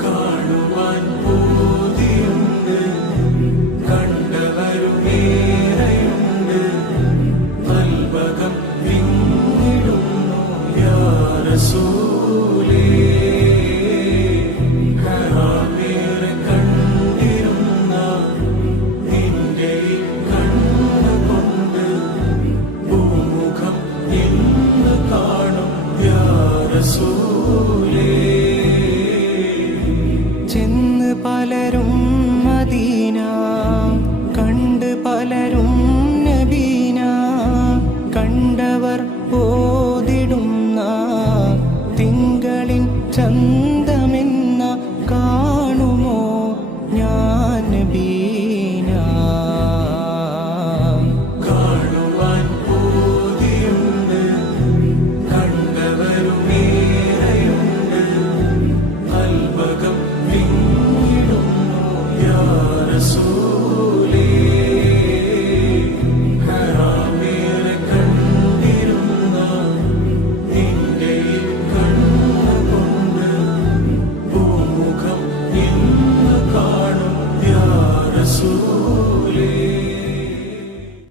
കാണുവാൻ പൂതിയുണ്ട്, കണ്ടവരുമേറെയുണ്ട്, കൽവകം വിങ്ങിടുന്നു യാ റസൂലേ. ഹറാമേറെ കണ്ടിരുന്ന നിന്റെ കണ്ണുകൊണ്ട് ഭൂമുഖം ഇന്ന് കാണും യാ റസൂലേ. ചെന്ന് പലരും മദീന, കണ്ട് പലരും നബീന, കണ്ടവർ ഓതിടുന്ന തിങ്കളിൻ ചന്തമെന്ന കാണുമോ ഞാൻ നബീന. കാണുവാൻ പൂതിയുണ്ട്, കണ്ടവരുമേറെയുണ്ട്, കൽവകം വിങ്ങിടുന്നു യാ റസൂലേ. ഹറാമേറെ കണ്ടിരുന്ന നിന്റെ കണ്ണുകൊണ്ട് ഭൂമുഖം ഇന്ന് കാണും യാ റസൂലേ.